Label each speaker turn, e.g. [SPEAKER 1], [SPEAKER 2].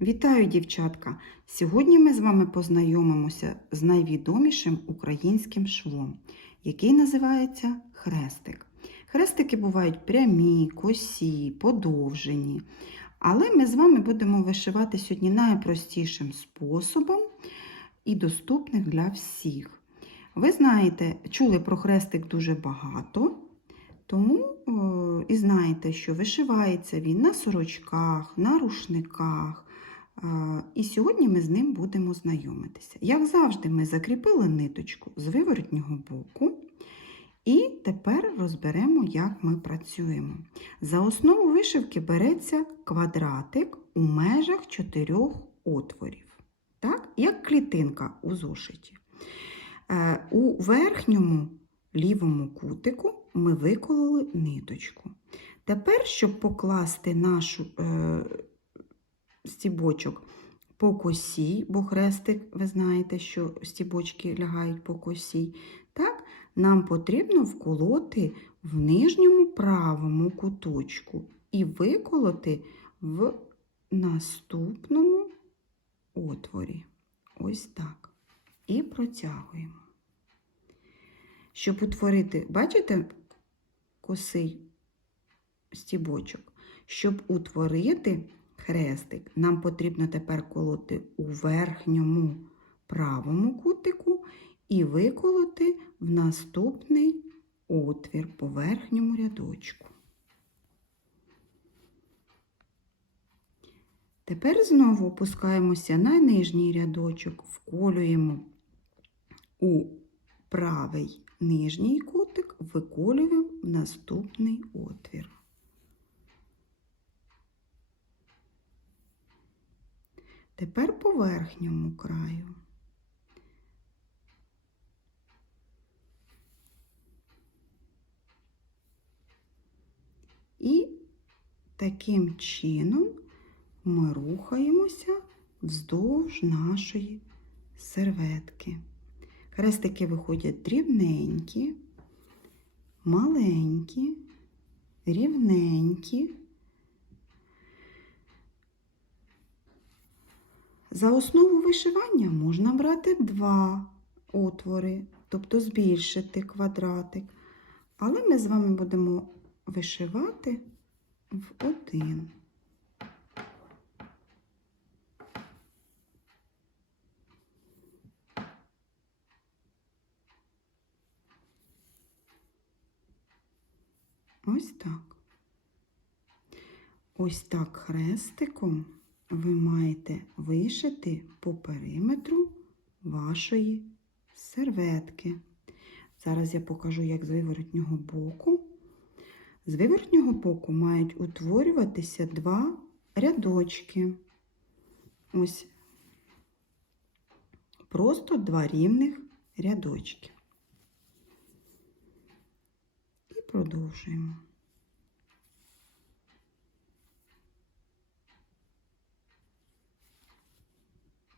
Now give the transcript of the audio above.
[SPEAKER 1] Вітаю, дівчатка! Сьогодні ми з вами познайомимося з найвідомішим українським швом, який називається хрестик. Хрестики бувають прямі, косі, подовжені. Але ми з вами будемо вишивати сьогодні найпростішим способом і доступним для всіх. Ви знаєте, чули про хрестик дуже багато, тому о, і знаєте, що вишивається він на сорочках, на рушниках. І сьогодні ми з ним будемо знайомитися. Як завжди, ми закріпили ниточку з виворотнього боку. І тепер розберемо, як ми працюємо. За основу вишивки береться квадратик у межах чотирьох отворів, так? як клітинка у зошиті. Е, У верхньому лівому кутику ми викололи ниточку. Тепер, щоб покласти нашу е, стібочок по косі, бо хрестик, ви знаєте, що стібочки лягають по косі, так, нам потрібно вколоти в нижньому правому куточку і виколоти в наступному отворі. Ось так. І протягуємо. Щоб утворити, бачите, косий стібочок? Щоб утворити хрестик, нам потрібно тепер колоти у верхньому правому кутику і виколоти в наступний отвір по верхньому рядочку. Тепер знову опускаємося на нижній рядочок, вколюємо у правий нижній кутик, виколюємо в наступний отвір. Тепер по верхньому краю. І таким чином ми рухаємося вздовж нашої серветки. Хрестики виходять дрібненькі, маленькі, рівненькі. За основу вишивання можна брати два отвори, тобто збільшити квадратик. Але ми з вами будемо вишивати в один. Ось так. Ось так хрестиком ви маєте вишити по периметру вашої серветки. Зараз я покажу, як з виворотнього боку. З виворотнього боку мають утворюватися два рядочки. Ось просто два рівних рядочки. І продовжуємо.